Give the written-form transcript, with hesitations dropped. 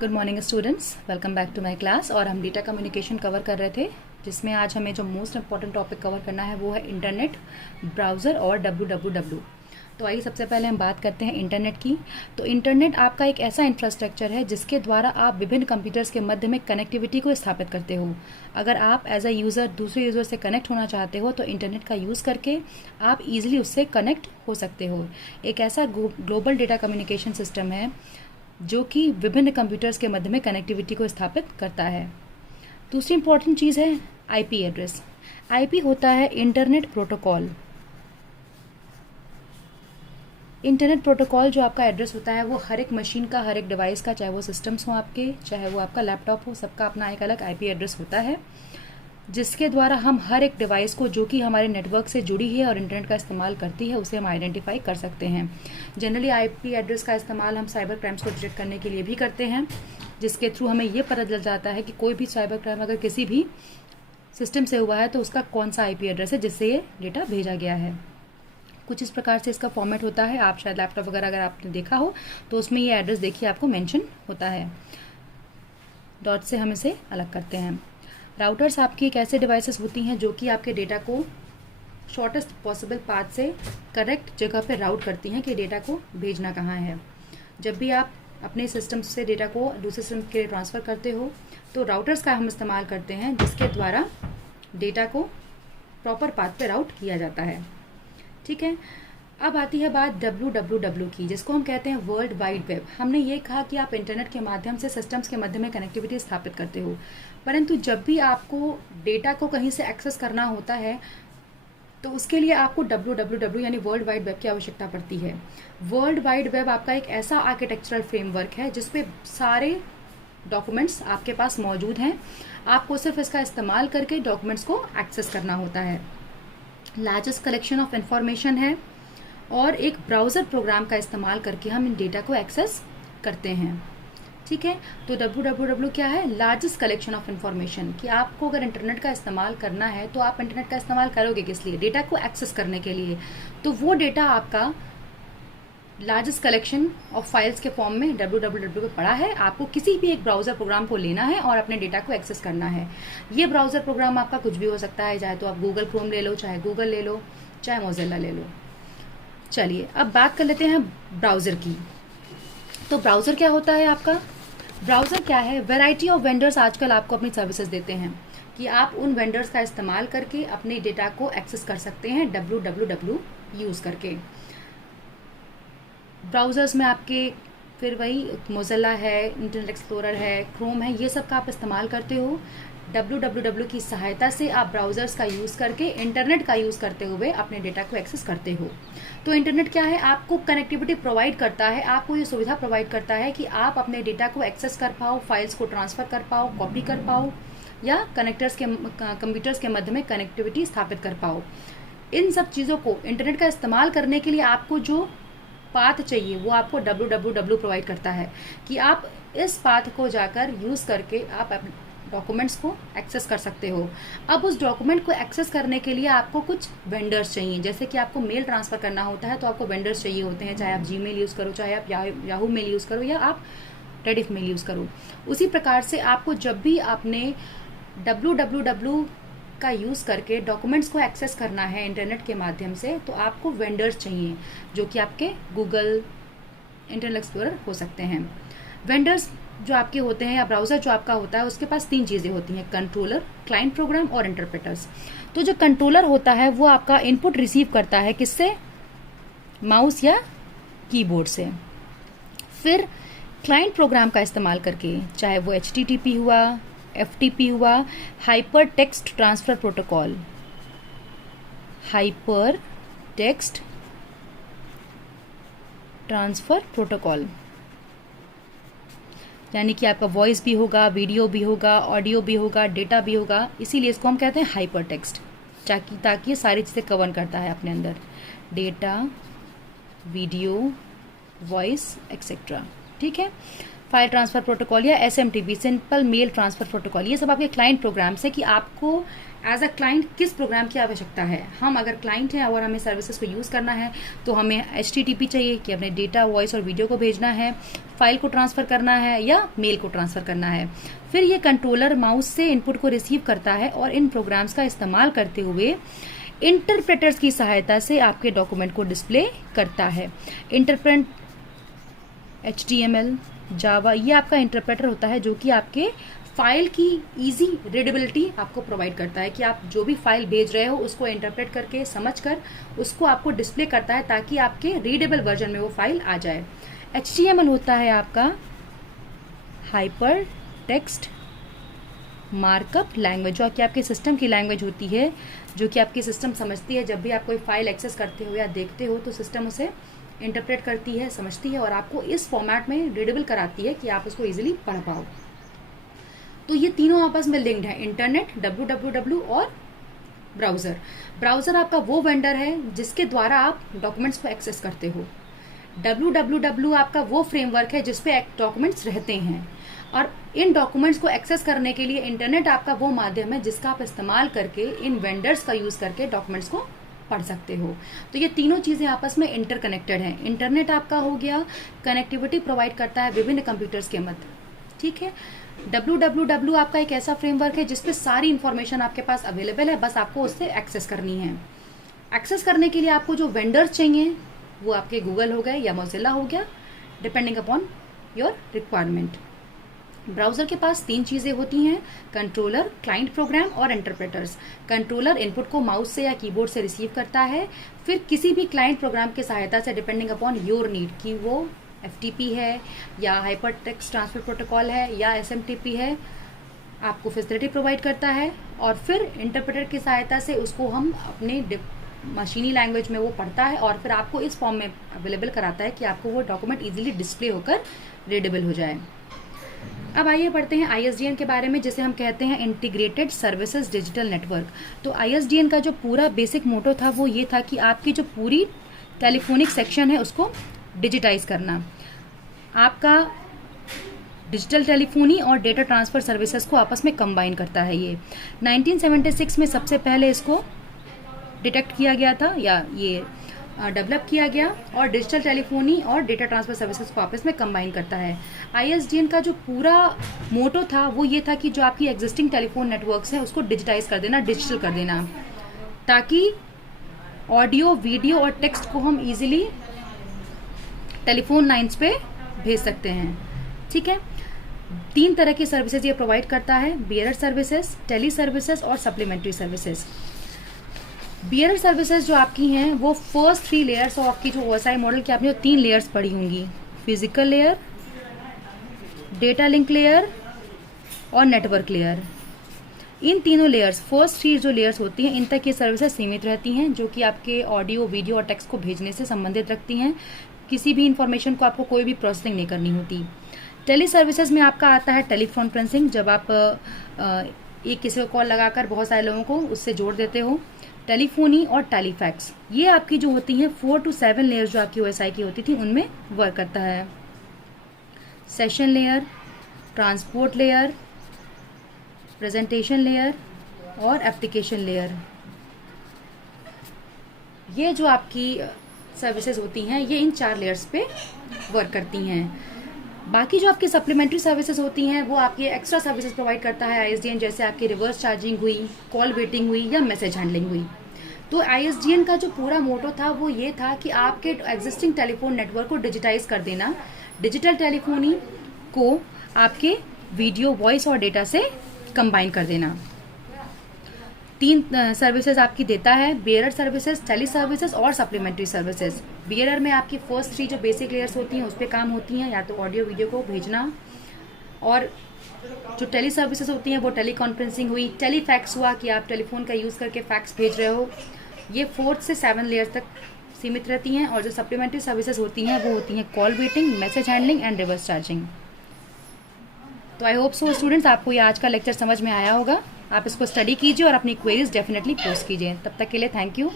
Good morning students, welcome back to my class. और हम data communication cover कर रहे थे, जिसमें आज हमें जो मोस्ट इंपॉर्टेंट टॉपिक कवर करना है वो है इंटरनेट, ब्राउज़र और www। तो आइए सबसे पहले हम बात करते हैं इंटरनेट की। तो इंटरनेट आपका एक ऐसा इंफ्रास्ट्रक्चर है जिसके द्वारा आप विभिन्न कंप्यूटर्स के मध्य में कनेक्टिविटी को स्थापित करते हो। अगर आप एज अ यूज़र दूसरे यूज़र से कनेक्ट होना चाहते हो तो इंटरनेट का यूज़ करके आप ईजिली उससे कनेक्ट हो सकते हो। एक ऐसा ग्लोबल डेटा कम्युनिकेशन सिस्टम है जो कि विभिन्न कंप्यूटर्स के मध्य में कनेक्टिविटी को स्थापित करता है। दूसरी इंपॉर्टेंट चीज़ है आईपी एड्रेस। आईपी होता है इंटरनेट प्रोटोकॉल। इंटरनेट प्रोटोकॉल जो आपका एड्रेस होता है वो हर एक मशीन का, हर एक डिवाइस का, चाहे वो सिस्टम्स हो आपके, चाहे वो आपका लैपटॉप हो, सबका अपना एक अलग आईपी एड्रेस होता है, जिसके द्वारा हम हर एक डिवाइस को जो कि हमारे नेटवर्क से जुड़ी है और इंटरनेट का इस्तेमाल करती है उसे हम आइडेंटिफाई कर सकते हैं। जनरली आईपी एड्रेस का इस्तेमाल हम साइबर क्राइम्स को डिटेक्ट करने के लिए भी करते हैं, जिसके थ्रू हमें ये पता चल जाता है कि कोई भी साइबर क्राइम अगर किसी भी सिस्टम से हुआ है तो उसका कौन सा आईपी एड्रेस है जिससे ये डेटा भेजा गया है। कुछ इस प्रकार से इसका फॉर्मेट होता है। आप शायद लैपटॉप वगैरह अगर आपने देखा हो तो उसमें ये एड्रेस देखिए आपको मेंशन होता है। डॉट से हम इसे अलग करते हैं। राउटर्स आपकी एक ऐसे डिवाइसेस होती हैं जो कि आपके डेटा को शॉर्टेस्ट पॉसिबल पाथ से करेक्ट जगह पे राउट करती हैं कि डेटा को भेजना कहाँ है। जब भी आप अपने सिस्टम से डेटा को दूसरे सिस्टम के लिए ट्रांसफ़र करते हो तो राउटर्स का हम इस्तेमाल करते हैं, जिसके द्वारा डेटा को प्रॉपर पाथ पे राउट किया जाता है। ठीक है, अब आती है बात www की, जिसको हम कहते हैं वर्ल्ड वाइड वेब। हमने ये कहा कि आप इंटरनेट के माध्यम से सिस्टम्स के मध्य में कनेक्टिविटी स्थापित करते हो, परंतु जब भी आपको डेटा को कहीं से एक्सेस करना होता है तो उसके लिए आपको www यानी वर्ल्ड वाइड वेब की आवश्यकता पड़ती है। वर्ल्ड वाइड वेब आपका एक ऐसा आर्किटेक्चरल फ्रेमवर्क है जिसपे सारे डॉक्यूमेंट्स आपके पास मौजूद हैं। आपको सिर्फ इसका इस्तेमाल करके डॉक्यूमेंट्स को एक्सेस करना होता है। लार्जेस्ट कलेक्शन ऑफ इंफॉर्मेशन है और एक ब्राउज़र प्रोग्राम का इस्तेमाल करके हम इन डेटा को एक्सेस करते हैं। ठीक है, तो www क्या है? Largest collection of information. कि आपको अगर इंटरनेट का इस्तेमाल करना है तो आप इंटरनेट का इस्तेमाल करोगे किस लिए? डेटा को एक्सेस करने के लिए। तो वो डेटा आपका लार्जेस्ट कलेक्शन ऑफ फाइल्स के फॉर्म में www पे पड़ा है। आपको किसी भी एक ब्राउज़र प्रोग्राम को लेना है और अपने डेटा को एक्सेस करना है। ये ब्राउज़र प्रोग्राम आपका कुछ भी हो सकता है, चाहे तो आप गूगल क्रोम ले लो, चाहे गूगल ले लो, चाहे मोज़िला ले लो। चलिए अब बात कर लेते हैं ब्राउज़र की। तो ब्राउज़र क्या होता है आपका? ब्राउज़र क्या है? वैरायटी ऑफ वेंडर्स आजकल आपको अपनी सर्विसेज देते हैं कि आप उन वेंडर्स का इस्तेमाल करके अपने डेटा को एक्सेस कर सकते हैं www यूज़ करके। ब्राउज़र्स में आपके फिर वही मोज़िला है, इंटरनेट एक्सप्लोरर है, क्रोम है, ये सब का आप इस्तेमाल करते हो। www की सहायता से आप ब्राउज़र्स का यूज़ करके इंटरनेट का यूज़ करते हुए अपने डेटा को एक्सेस करते हो। तो इंटरनेट क्या है? आपको कनेक्टिविटी प्रोवाइड करता है, आपको ये सुविधा प्रोवाइड करता है कि आप अपने डेटा को एक्सेस कर पाओ, फाइल्स को ट्रांसफ़र कर पाओ, कॉपी कर पाओ, या कंप्यूटर्स के मध्य में कनेक्टिविटी स्थापित कर पाओ। इन सब चीज़ों को इंटरनेट का इस्तेमाल करने के लिए आपको जो पाथ चाहिए वो आपको www प्रोवाइड करता है कि आप इस पाथ को जाकर यूज़ करके आप अपने डॉक्यूमेंट्स को एक्सेस कर सकते हो। अब उस डॉक्यूमेंट को एक्सेस करने के लिए आपको कुछ वेंडर्स चाहिए। जैसे कि आपको मेल ट्रांसफ़र करना होता है तो आपको वेंडर्स चाहिए होते हैं, चाहे आप जीमेल यूज़ करो, चाहे आप याहू मेल यूज़ करो, या आप रेडिफ मेल यूज़ करो। उसी प्रकार से आपको जब भी आपने www का यूज़ करके डॉक्यूमेंट्स को एक्सेस करना है इंटरनेट के माध्यम से, तो आपको वेंडर्स चाहिए जो कि आपके गूगल, इंटरनेट एक्सप्लोरर हो सकते हैं। वेंडर्स जो आपके होते हैं या ब्राउज़र जो आपका होता है उसके पास तीन चीज़ें होती हैं: कंट्रोलर, क्लाइंट प्रोग्राम और इंटरप्रेटर्स। तो जो कंट्रोलर होता है वो आपका इनपुट रिसीव करता है किससे? माउस या कीबोर्ड से। फिर क्लाइंट प्रोग्राम का इस्तेमाल करके, चाहे वो HTTP हुआ, FTP हुआ, hyper text transfer protocol, hyper text transfer protocol, यानी कि आपका वॉइस भी होगा, वीडियो भी होगा, ऑडियो भी होगा, डेटा भी होगा, इसीलिए इसको हम कहते हैं हाइपर टेक्स्ट, ताकि ये सारी चीज़ें कवर करता है अपने अंदर: डेटा, वीडियो, वॉइस एक्सेट्रा। ठीक है, फाइल ट्रांसफ़र प्रोटोकॉल या SMTP, simple mail transfer protocol, ये सब आपके क्लाइंट प्रोग्राम्स है कि आपको एज अ क्लाइंट किस प्रोग्राम की आवश्यकता है। हम अगर क्लाइंट हैं और हमें सर्विसेज को यूज़ करना है तो हमें HTTP चाहिए कि अपने डेटा, वॉइस और वीडियो को भेजना है, फाइल को ट्रांसफ़र करना है या मेल को ट्रांसफ़र करना है। फिर ये कंट्रोलर माउस से इनपुट को रिसीव करता है और इन प्रोग्राम्स का इस्तेमाल करते हुए इंटरप्रेटर्स की सहायता से आपके डॉक्यूमेंट को डिस्प्ले करता है। इंटरप्रेट HTML, जावा, ये आपका इंटरप्रेटर होता है जो कि आपके फाइल की इजी रीडेबिलिटी आपको प्रोवाइड करता है कि आप जो भी फाइल भेज रहे हो उसको इंटरप्रेट करके समझकर उसको आपको डिस्प्ले करता है ताकि आपके रीडेबल वर्जन में वो फाइल आ जाए। HTML होता है आपका हाइपर टेक्स्ट मार्कअप लैंग्वेज, जो कि आपके सिस्टम की लैंग्वेज होती है, जो कि आपकी सिस्टम समझती है। जब भी आप कोई फाइल एक्सेस करते हो या देखते हो तो सिस्टम उसे इंटरप्रेट करती है, समझती है और आपको इस फॉर्मेट में रीडेबल कराती है कि आप उसको इजीली पढ़ पाओ। तो ये तीनों आपस में लिंक्ड है, इंटरनेट, www और ब्राउज़र। ब्राउज़र आपका वो वेंडर है जिसके द्वारा आप डॉक्यूमेंट्स को एक्सेस करते हो। www आपका वो फ्रेमवर्क है जिसपे डॉक्यूमेंट्स रहते हैं और इन डॉक्यूमेंट्स को एक्सेस करने के लिए इंटरनेट आपका वो माध्यम है जिसका आप इस्तेमाल करके इन वेंडर्स का यूज़ करके डॉक्यूमेंट्स को पढ़ सकते हो। तो ये तीनों चीज़ें आपस में इंटरकनेक्टेड हैं। इंटरनेट आपका हो गया, कनेक्टिविटी प्रोवाइड करता है विभिन्न कंप्यूटर्स के मध्य, ठीक है। www आपका एक ऐसा फ्रेमवर्क है जिसपे सारी इंफॉर्मेशन आपके पास अवेलेबल है, बस आपको उससे एक्सेस करनी है। एक्सेस करने के लिए आपको जो वेंडर्स चाहिए वो आपके गूगल हो गए या मोजिल्ला हो गया, depending upon your requirement. Browser के पास 3 चीज़ें होती हैं, कंट्रोलर, क्लाइंट प्रोग्राम और इंटरप्रेटर्स। कंट्रोलर इनपुट को माउस से या कीबोर्ड से रिसीव करता है, फिर किसी भी क्लाइंट प्रोग्राम की सहायता से डिपेंडिंग अपॉन योर नीड कि वो FTP है या हाइपर टेक्स्ट ट्रांसफर प्रोटोकॉल है या SMTP है, आपको फैसिलिटी प्रोवाइड करता है। और फिर इंटरप्रेटर की सहायता से उसको हम अपने मशीनी लैंग्वेज में वो पढ़ता है और फिर आपको इस फॉर्म में अवेलेबल कराता है कि आपको वो डॉक्यूमेंट इजीली डिस्प्ले होकर रीडेबल हो जाए। अब आइए पढ़ते हैं ISDN के बारे में, जिसे हम कहते हैं इंटीग्रेटेड सर्विसेज डिजिटल नेटवर्क। तो ISDN का जो पूरा बेसिक मोटो था वो ये था कि आपकी जो पूरी टेलीफोनिक सेक्शन है उसको डिजिटाइज करना। आपका डिजिटल टेलीफोनी और डेटा ट्रांसफ़र सर्विसेज को आपस में कंबाइन करता है। ये 1976 में सबसे पहले इसको डिटेक्ट किया गया था या ये डेवलप किया गया और डिजिटल टेलीफोनी और डेटा ट्रांसफ़र सर्विसेज को आपस में कंबाइन करता है। ISDN का जो पूरा मोटो था वो ये था कि जो आपकी एग्जिस्टिंग टेलीफोन नेटवर्क्स हैं उसको डिजिटाइज कर देना, डिजिटल कर देना, ताकि ऑडियो, वीडियो और टेक्स्ट को हम इजीली टेलीफोन लाइंस पे भेज सकते हैं, ठीक है। 3 तरह की सर्विसेज ये प्रोवाइड करता है, बियरर सर्विसेज, टेली सर्विसेज और सप्लीमेंट्री सर्विसेज। बियरर सर्विसेज जो आपकी हैं वो फर्स्ट 3 लेयर्स और आपकी जो OSI मॉडल की आपने जो 3 लेयर्स पढ़ी होंगी, physical layer, data link layer और नेटवर्क लेयर, इन तीनों लेयर्स, फर्स्ट 3 जो लेयर्स होती हैं इन तक ये सर्विसेज सीमित रहती हैं, जो कि आपके ऑडियो, वीडियो और टेक्स्ट को भेजने से संबंधित रखती हैं। किसी भी इंफॉर्मेशन को आपको कोई भी प्रोसेसिंग नहीं करनी होती। टेली सर्विसेज में आपका आता है टेलीकॉन्फ्रेंसिंग, जब आप एक किसी को कॉल लगाकर बहुत सारे लोगों को उससे जोड़ देते हो। टेलीफोनी और टेलीफैक्स, ये आपकी जो होती हैं 4 to 7 लेयर्स जो आपकी OSI की होती थी उनमें वर्क करता है। Session layer, transport layer, presentation layer और एप्लीकेशन लेयर, ये जो आपकी सर्विसेज होती हैं ये इन 4 लेयर्स पे वर्क करती हैं। बाकी जो आपकी सप्लीमेंट्री सर्विसेज होती हैं वो आपकी एक्स्ट्रा सर्विसेज प्रोवाइड करता है ISDN, जैसे आपकी रिवर्स चार्जिंग हुई, कॉल वेटिंग हुई या मैसेज हैंडलिंग हुई। तो ISDN का जो पूरा मोटो था वो ये था कि आपके एग्जिस्टिंग टेलीफोन नेटवर्क को डिजिटाइज कर देना, डिजिटल टेलीफोनी को आपके वीडियो, वॉइस और डेटा से कंबाइन कर देना। 3 सर्विसेज आपकी देता है, बियरर सर्विसेज, टेली सर्विसेज और सप्लीमेंट्री सर्विसेज। बियरर में आपकी फर्स्ट 3 जो बेसिक लेयर्स होती हैं उस पर काम होती हैं, या तो ऑडियो वीडियो को भेजना, और जो टेली सर्विसेज होती हैं वो टेली कॉन्फ्रेंसिंग हुई, टेलीफैक्स हुआ कि आप टेलीफोन का यूज़ करके फैक्स भेज रहे हो। ये 4 से 7 लेयर्स तक सीमित रहती हैं। और जो सप्लीमेंट्री सर्विसेज होती हैं वो होती हैं call waiting, message handling and reverse charging. तो आई होप सो स्टूडेंट्स आपको ये आज का लेक्चर समझ में आया होगा। आप इसको स्टडी कीजिए और अपनी क्वेरीज डेफिनेटली पोस्ट कीजिए। तब तक के लिए थैंक यू।